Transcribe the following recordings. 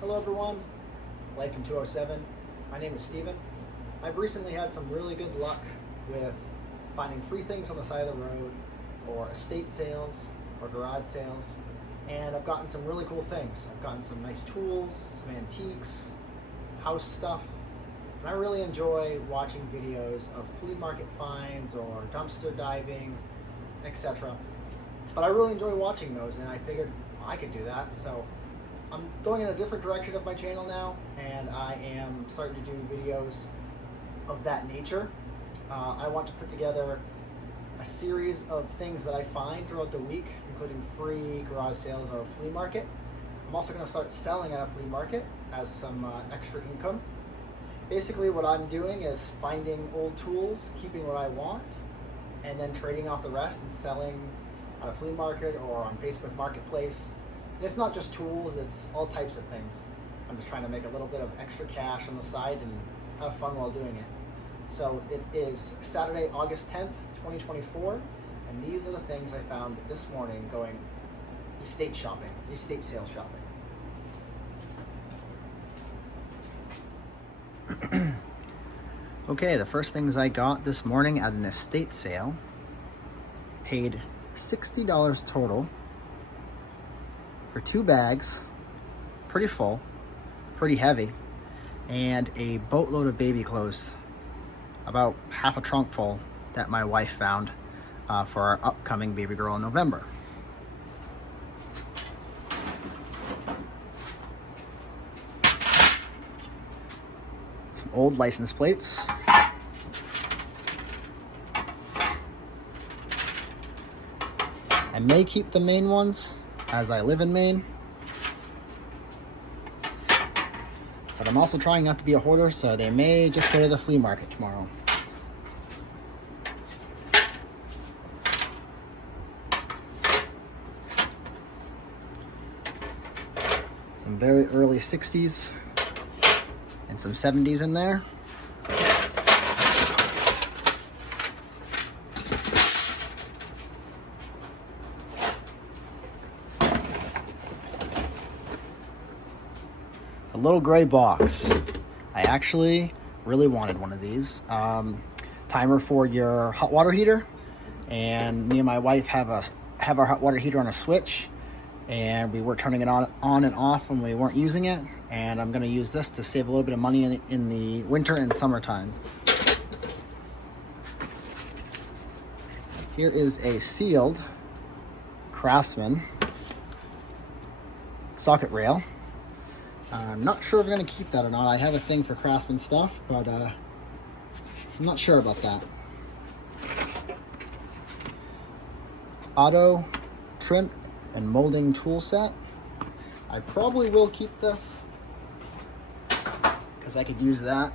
Hello everyone, Life in 207. My name is Steven. I've recently had some really good luck with finding free things on the side of the road, or estate sales, or garage sales, and I've gotten some really cool things. I've gotten some nice tools, some antiques, house stuff, and I really enjoy watching videos of flea market finds or dumpster diving, etc. But I really enjoy watching those, and I figured I could do that, so I'm going in a different direction of my channel now, and I am starting to do videos of that nature. I want to put together a series of things that I find throughout the week, including free garage sales or a flea market. I'm also going to start selling at a flea market as some extra income. Basically what I'm doing is finding old tools, keeping what I want, and then trading off the rest and selling at a flea market or on Facebook Marketplace. And it's not just tools, it's all types of things. I'm just trying to make a little bit of extra cash on the side and have fun while doing it. So it is Saturday, August 10th, 2024, and these are the things I found this morning going estate sale shopping. Okay, the first things I got this morning at an estate sale, paid $60 total for 2 bags, pretty full, pretty heavy, and a boatload of baby clothes, about half a trunk full that my wife found for our upcoming baby girl in November. Some old license plates. I may keep the main ones as I live in Maine, but I'm also trying not to be a hoarder, so they may just go to the flea market tomorrow. Some very early 60s and some 70s in there. A little gray box. I actually really wanted one of these. Timer for your hot water heater, and me and my wife have our hot water heater on a switch, and we were turning it on and off when we weren't using it, and I'm going to use this to save a little bit of money in the winter and summertime. Here is a sealed Craftsman socket rail. I'm not sure if I'm going to keep that or not. I have a thing for Craftsman stuff, but I'm not sure about that. Auto trim and molding tool set. I probably will keep this because I could use that.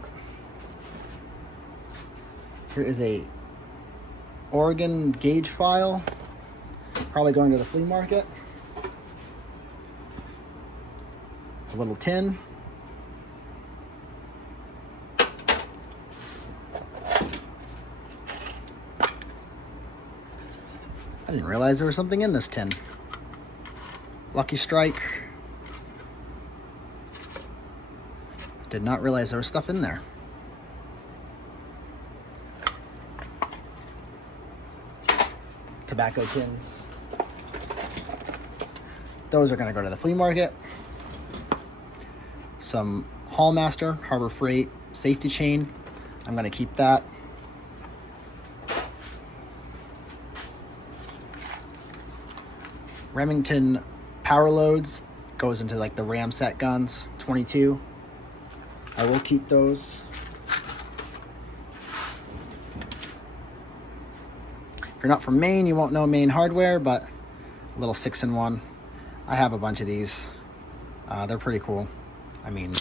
Here is a Oregon gauge file. Probably going to the flea market. A little tin. I didn't realize there was something in this tin. Lucky Strike. Did not realize there was stuff in there. Tobacco tins. Those are going to go to the flea market. Some Hallmaster Harbor Freight safety chain. I'm going to keep that. Remington power loads, goes into like the Ramset guns, 22. I will keep those. If you're not from Maine, you won't know Maine Hardware, but a little 6-in-1. I have a bunch of these. They're pretty cool. I mean,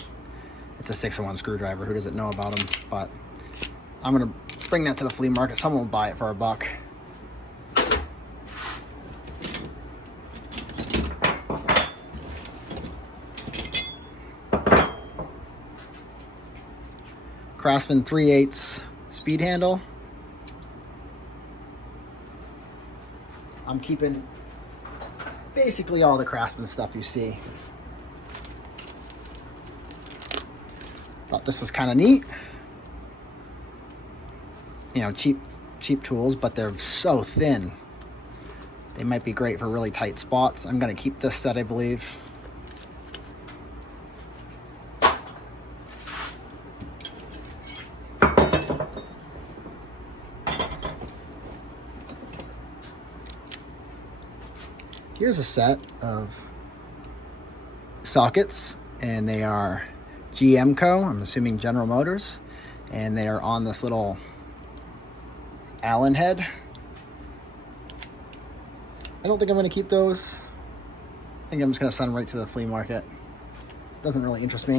it's a 6-in-1 screwdriver. Who doesn't know about them? But I'm going to bring that to the flea market. Someone will buy it for $1. Craftsman 3/8 speed handle. I'm keeping basically all the Craftsman stuff you see. Thought this was kind of neat. You know, cheap tools, but they're so thin. They might be great for really tight spots. I'm gonna keep this set, I believe. Here's a set of sockets, and they are GMCO, I'm assuming General Motors, and they are on this little Allen head. I don't think I'm going to keep those. I think I'm just going to send them right to the flea market. Doesn't really interest me.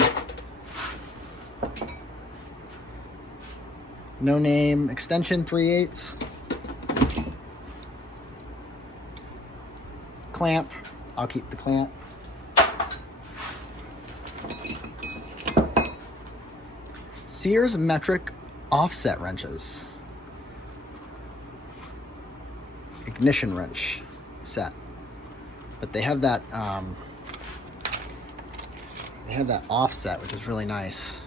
No name extension 3/8. Clamp. I'll keep the clamp. Sears metric offset wrenches. Ignition wrench set. But they have that offset, which is really nice.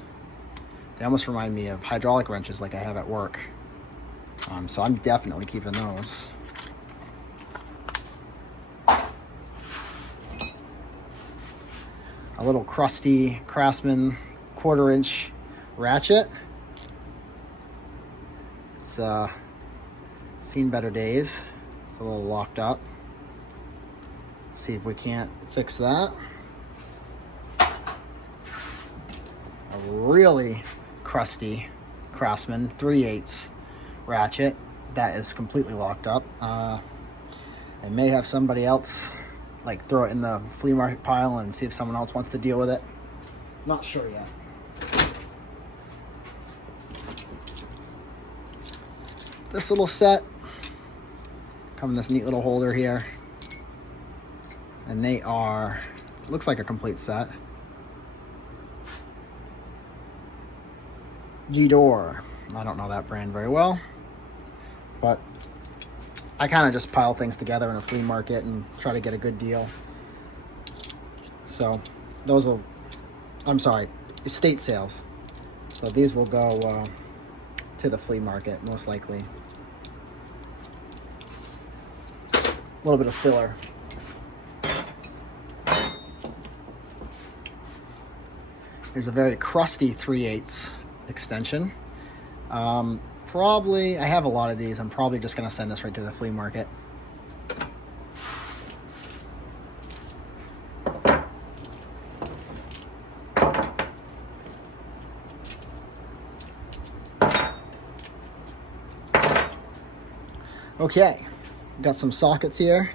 They almost remind me of hydraulic wrenches like I have at work. So I'm definitely keeping those. A little crusty Craftsman 1/4 inch ratchet. It's seen better days. It's a little locked up. See if we can't fix that. A really crusty Craftsman 3/8 ratchet that is completely locked up. I may have somebody else like throw it in the flea market pile and see if someone else wants to deal with it. Not sure yet. This little set come in this neat little holder here, and they are, looks like a complete set. G-Door. I don't know that brand very well, but I kind of just pile things together in a flea market and try to get a good deal. So those will, I'm sorry, estate sales. So these will go to the flea market most likely. A little bit of filler. Here's a very crusty 3/8 extension. Probably, I have a lot of these. I'm probably just going to send this right to the flea market. Okay, got some sockets here.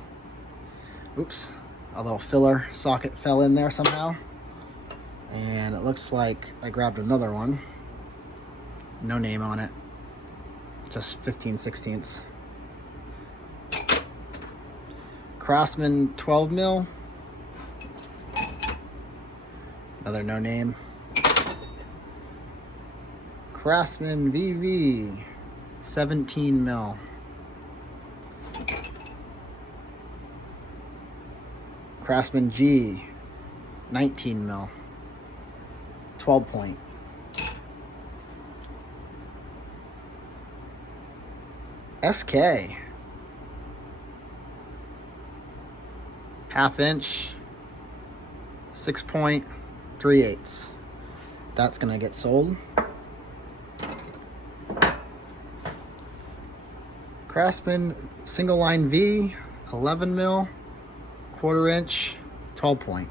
Oops, a little filler socket fell in there somehow. And it looks like I grabbed another one. No name on it. Just 15/16. Craftsman 12 mil. Another no name. Craftsman VV 17 mil. Craftsman G 19 mil. 12 point. SK 1/2 inch 6.3/8. That's gonna get sold. Craftsman single line V 11 mil 1/4 inch 12 point.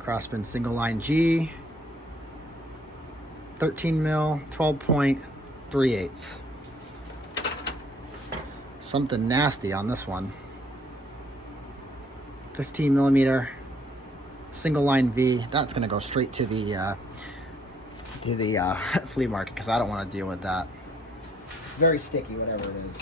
Craftsman single line G 13 mil 12.3/8. Something nasty on this one. 15 millimeter single line V. That's gonna go straight to the flea market because I don't want to deal with that. It's very sticky, whatever it is.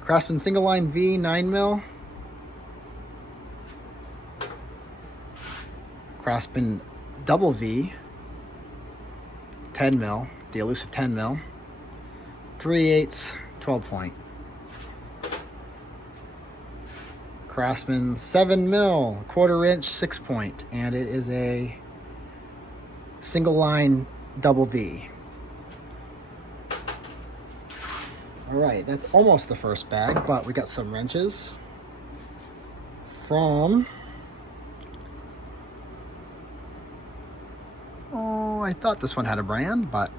Craftsman single line V 9 mil. Craftsman double V 10 mil, the elusive 10 mil, 3/8 12 point. Craftsman 7 mil, 1/4 inch 6 point, and it is a single line double V. All right, that's almost the first bag, but we got some wrenches from, oh, I thought this one had a brand, but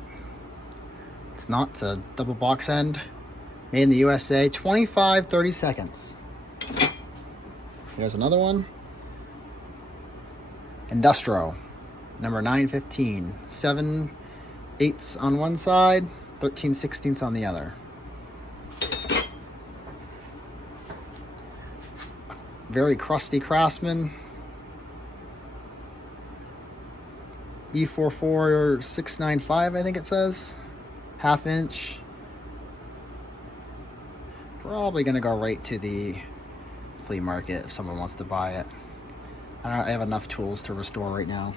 it's not. It's a double box end, made in the USA, 25 30-seconds. Here's another one. Industro, number 915, 7/8 on one side, 13/16 on the other. Very crusty Craftsman, E44695, I think it says, 1/2 inch. Probably gonna go right to the flea market if someone wants to buy it. I have enough tools to restore right now.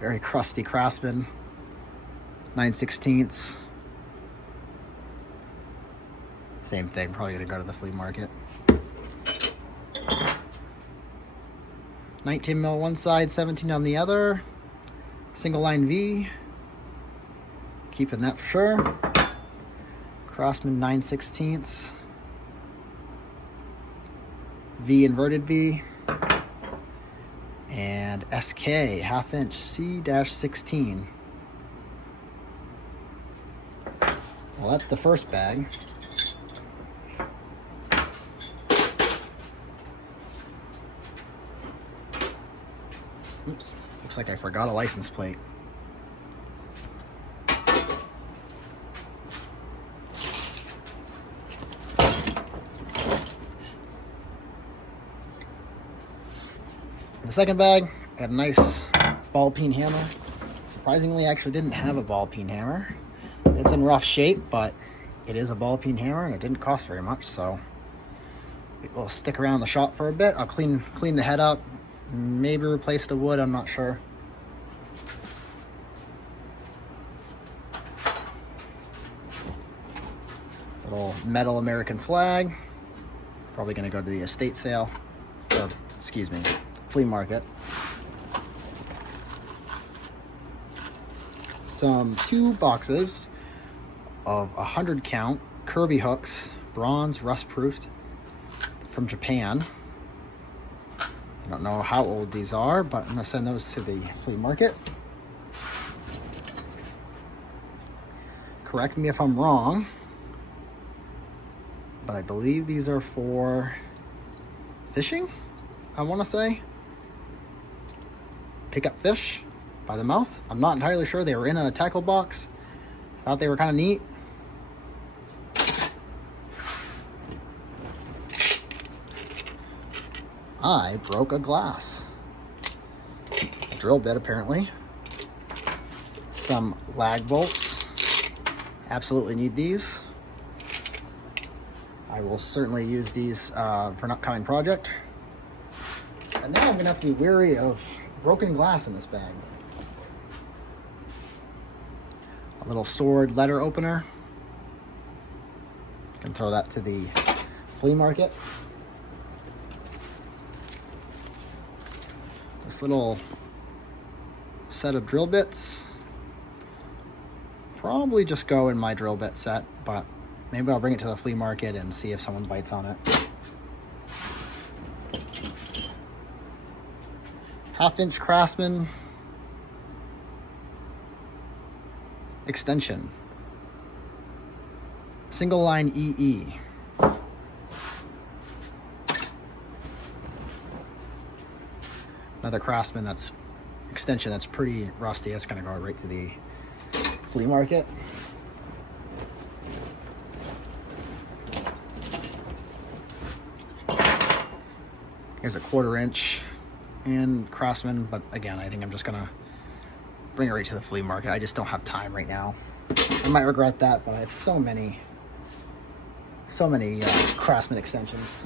Very crusty Craftsman, 9/16. Same thing, probably gonna go to the flea market. 19 mil one side, 17 on the other. Single line V. Keeping that for sure. Craftsman 9/16. V inverted V. And SK 1/2 inch C-16. Well, that's the first bag. Oops, looks like I forgot a license plate. In the second bag, I got a nice ball peen hammer. Surprisingly, I actually didn't have a ball peen hammer. It's in rough shape, but it is a ball peen hammer and it didn't cost very much, so it will stick around in the shop for a bit. I'll clean the head up, maybe replace the wood, I'm not sure. Little metal American flag. Probably gonna go to the estate sale, or excuse me, flea market. Some 2 boxes of 100 count Kirby hooks, bronze, rust proofed, from Japan. I don't know how old these are, but I'm gonna send those to the flea market. Correct me if I'm wrong, but I believe these are for fishing, I wanna say. Pick up fish by the mouth. I'm not entirely sure. They were in a tackle box. Thought they were kind of neat. I broke a glass. A drill bit, apparently. Some lag bolts. Absolutely need these. I will certainly use these for an upcoming project. And now I'm gonna have to be wary of broken glass in this bag. A little sword letter opener. Can throw that to the flea market. This little set of drill bits. Probably just go in my drill bit set, but maybe I'll bring it to the flea market and see if someone bites on it. 1/2 inch Craftsman extension. Single line EE. Another Craftsman that's extension that's pretty rusty. That's gonna go right to the flea market. Here's a 1/4 inch and Craftsman, but again, I think I'm just gonna bring it right to the flea market. I just don't have time right now. I might regret that, but I have so many Craftsman extensions.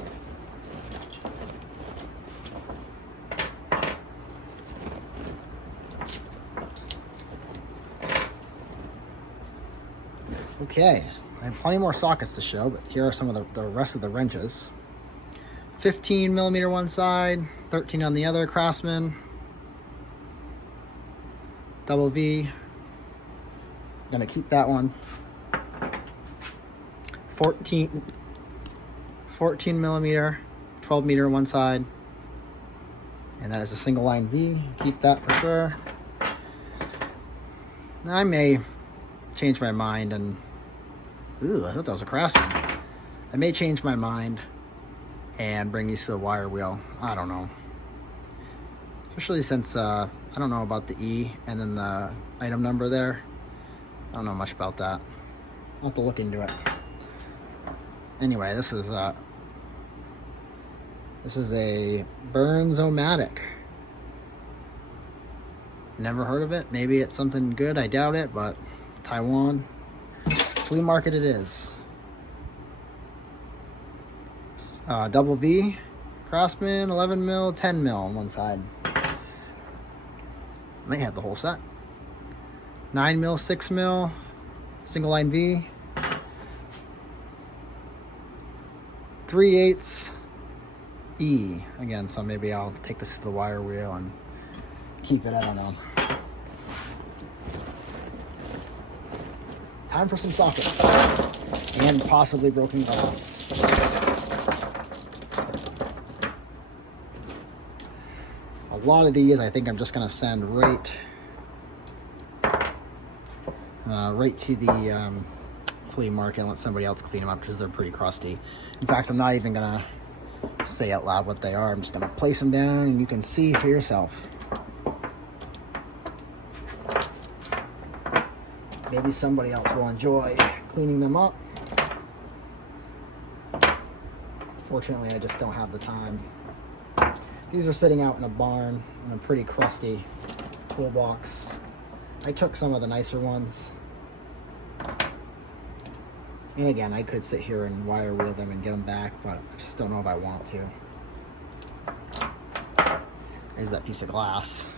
Okay, I have plenty more sockets to show, but here are some of the rest of the wrenches. 15 millimeter one side, 13 on the other, Craftsman. Double V. Gonna keep that one. 14 millimeter, 12 meter one side. And that is a single line V. Keep that for sure. Now I may change my mind and... Ooh, I thought that was a Craftsman. I may change my mind and bring these to the wire wheel. I don't know. Especially since I don't know about the E and then the item number there. I don't know much about that. I'll have to look into it. Anyway, this is a Burns-O-Matic. Never heard of it. Maybe it's something good. I doubt it, but Taiwan. Flea market it is. Double V, Craftsman, 11 mil, 10 mil on one side. Might have the whole set. 9 mil, 6 mil, single line V. 3/8 E. Again, so maybe I'll take this to the wire wheel and keep it, I don't know. Time for some sockets. And possibly broken glass. A lot of these I think I'm just gonna send right to the flea market and let somebody else clean them up because they're pretty crusty. In fact, I'm not even gonna say out loud what they are. I'm just gonna place them down and you can see for yourself. Maybe somebody else will enjoy cleaning them up. Fortunately, I just don't have the time. These are sitting out in a barn in a pretty crusty toolbox. I took some of the nicer ones. And again, I could sit here and wire wheel them and get them back, but I just don't know if I want to. There's that piece of glass.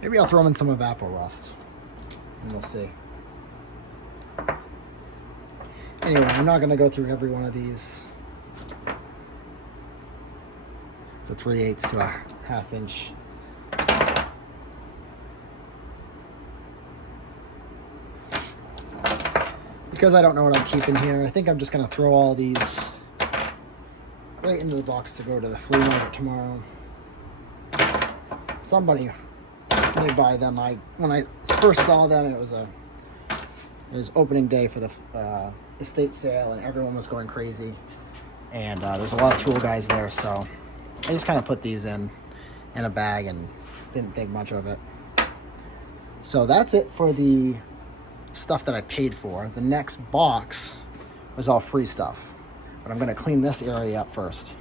Maybe I'll throw them in some Evaporust, and we'll see. Anyway, I'm not going to go through every one of these. It's a 3/8 to a 1/2 inch. Because I don't know what I'm keeping here, I think I'm just going to throw all these right into the box to go to the flea market tomorrow. Somebody may buy them. When I first saw them, it was opening day for the estate sale, and everyone was going crazy. And there's a lot of tool guys there, so I just kind of put these in a bag and didn't think much of it. So that's it for the stuff that I paid for. The next box was all free stuff, but I'm going to clean this area up first.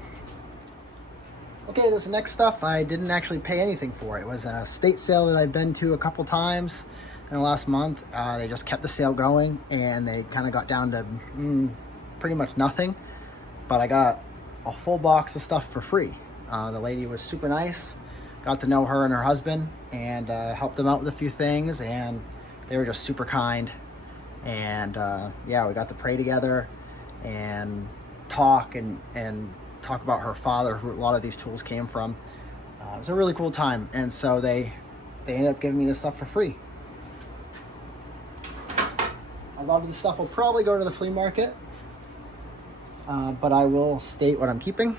Okay, this next stuff I didn't actually pay anything for. It was an estate sale that I've been to a couple times in the last month. They just kept the sale going, and they kind of got down to pretty much nothing. But I got a full box of stuff for free. The lady was super nice. Got to know her and her husband, and helped them out with a few things, and they were just super kind. And yeah, we got to pray together and talk and talk about her father, who a lot of these tools came from. It was a really cool time, and so they ended up giving me this stuff for free. A lot of the stuff will probably go to the flea market, but I will state what I'm keeping.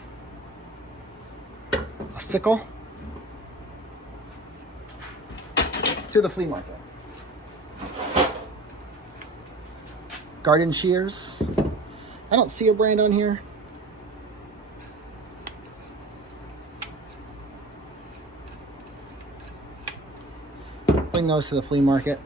A sickle to the flea market. Garden shears. I don't see a brand on here. Bring those to the flea market.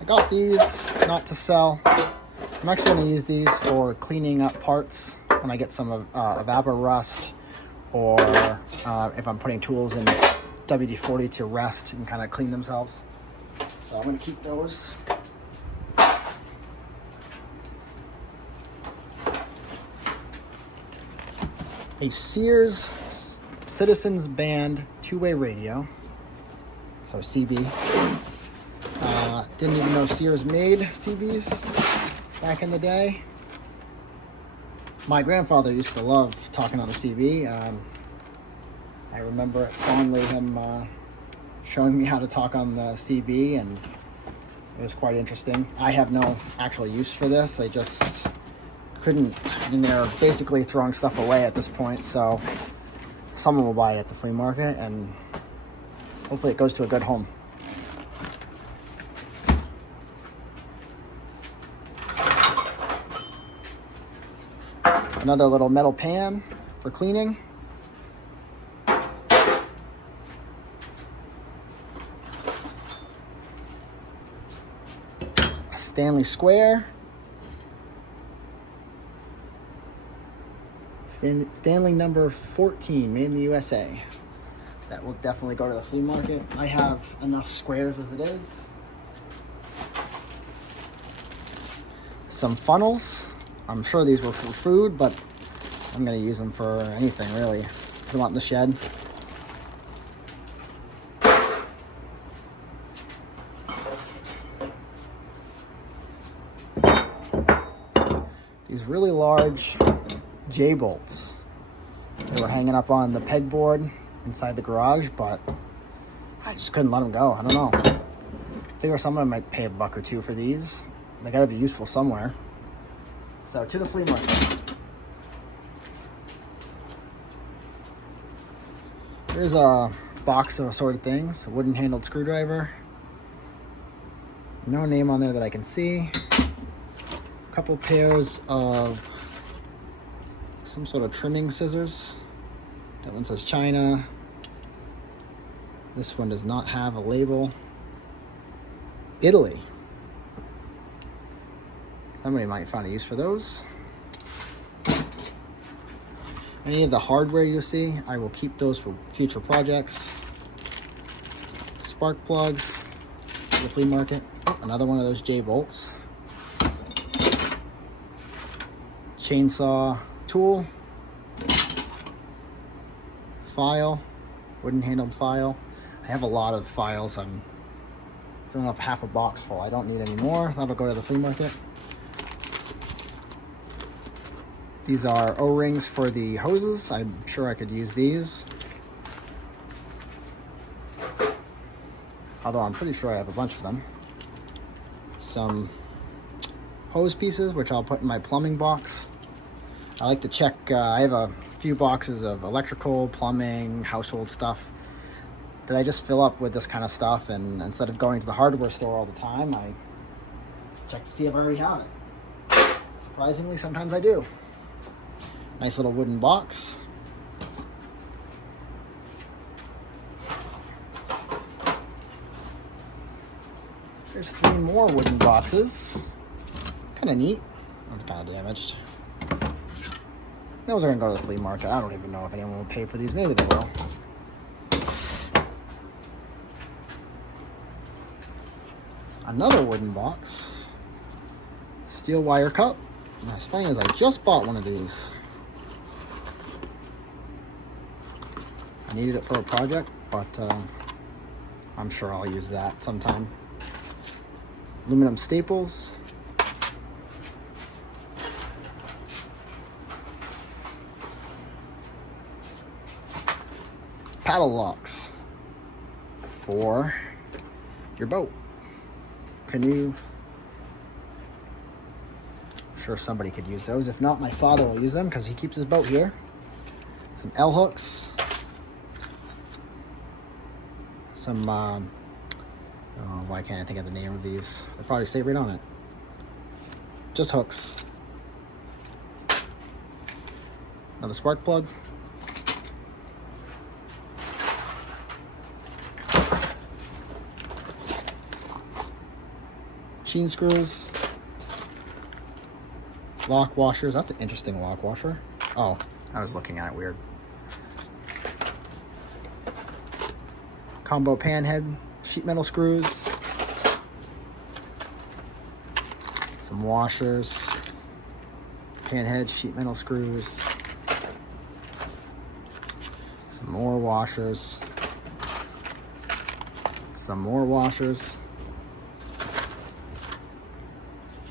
I got these not to sell. I'm actually going to use these for cleaning up parts when I get some of Evaporust, or if I'm putting tools in WD-40 to rest and kind of clean themselves. So I'm going to keep those. A Sears Citizens Band two-way radio. So CB. Didn't even know Sears made CBs back in the day. My grandfather used to love talking on the CB. I remember it fondly, him showing me how to talk on the CB, and it was quite interesting. I have no actual use for this. I just couldn't, and they're basically throwing stuff away at this point, so someone will buy it at the flea market, and hopefully it goes to a good home. Another little metal pan for cleaning. A Stanley Square. Stanley number 14, made in the USA. That will definitely go to the flea market. I have enough squares as it is. Some funnels. I'm sure these were for food, but I'm going to use them for anything, really. Put them out in the shed. These really large J-bolts. They were hanging up on the pegboard inside the garage, but I just couldn't let them go. I don't know. I figure someone might pay $1 or $2 for these. They got to be useful somewhere. So to the flea market. Here's a box of assorted things. A wooden handled screwdriver. No name on there that I can see. A couple pairs of some sort of trimming scissors. That one says China. This one does not have a label. Italy. Somebody might find a use for those. Any of the hardware you see, I will keep those for future projects. Spark plugs for the flea market. Oh, another one of those J-bolts. Chainsaw tool. File. Wooden handled file. I have a lot of files. I'm filling up half a box full. I don't need any more. That'll go to the flea market. These are O-rings for the hoses. I'm sure I could use these. Although I'm pretty sure I have a bunch of them. Some hose pieces, which I'll put in my plumbing box. I like to check, I have a few boxes of electrical, plumbing, household stuff that I just fill up with this kind of stuff, and instead of going to the hardware store all the time, I check to see if I already have it. Surprisingly, sometimes I do. Nice little wooden box. There's 3 more wooden boxes. Kind of neat. That's kind of damaged. Those are going to go to the flea market. I don't even know if anyone will pay for these. Maybe they will. Another wooden box. Steel wire cup. And what's funny is I just bought one of these. I needed it for a project, but I'm sure I'll use that sometime. Aluminum staples. Paddle locks for your boat. Canoe. I'm sure somebody could use those. If not, my father will use them because he keeps his boat here. Some L hooks. Some, why can't I think of the name of these? They'll probably say right on it. Just hooks. Another spark plug. Sheen screws. Lock washers. That's an interesting lock washer. Oh, I was looking at it weird. Combo pan head, sheet metal screws, some washers, panhead sheet metal screws, some more washers, some more washers.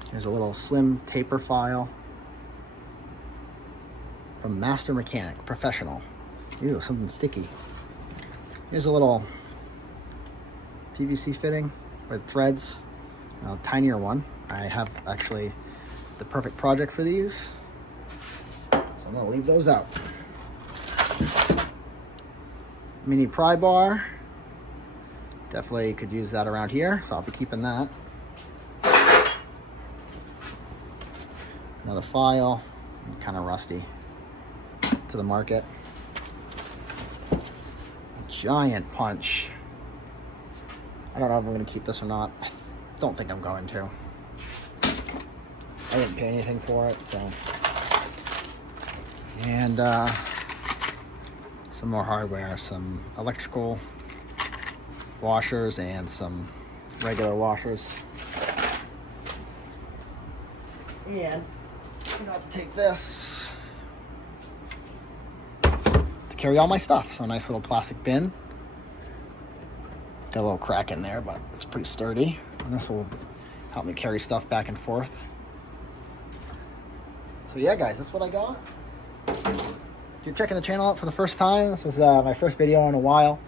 Here's a little slim taper file from Master Mechanic Professional. Ew, something sticky. Here's a little PVC fitting with threads, a tinier one. I have actually the perfect project for these, so I'm gonna leave those out. Mini pry bar, definitely could use that around here, so I'll be keeping that. Another file, kind of rusty, to the market. Giant punch. I don't know if I'm going to keep this or not. I don't think I'm going to. I didn't pay anything for it, so. And some more hardware, some electrical washers and some regular washers. And I'm going to have to take this to carry all my stuff. So a nice little plastic bin. Got a little crack in there, but it's pretty sturdy. And this will help me carry stuff back and forth. So yeah, guys, that's what I got. If you're checking the channel out for the first time, this is my first video in a while.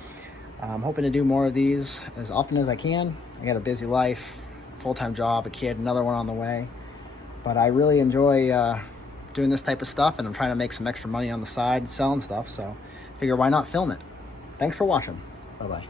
I'm hoping to do more of these as often as I can. I got a busy life, full-time job, a kid, another one on the way. But I really enjoy doing this type of stuff, and I'm trying to make some extra money on the side selling stuff, so I figure why not film it. Thanks for watching. Bye-bye.